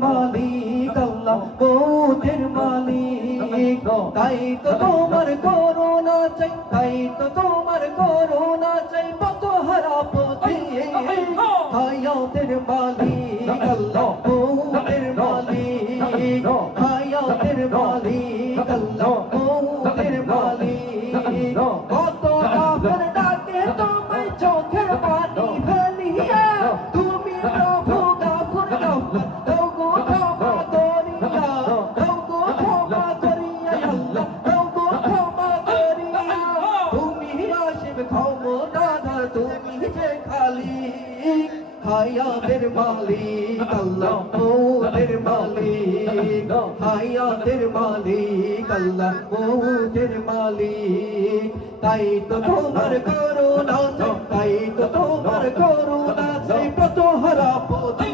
মালিক আল্লাহ মৌতের মালিক তাই তো তোমার করুণা চাই তাই তো তোমার করুণা চাই কত হারা পথে হায়াতের মালিক আল্লাহ মৌতের মালিক হায়াতের মালিক আল্লাহ মৌতের মালিক কত কাফের ডাকে তোমায় চোখের পানি ফেলিয়া তুমি প্রভু গাফুর গাফুর হায়াতের মালিক আল্লাহ মৌতের মালিক হায়াতের মালিক আল্লাহ মৌতের মালিক তাই তো তোমার করুণা চাই তাই তো তোমার করুণা চাই কত হারা পথে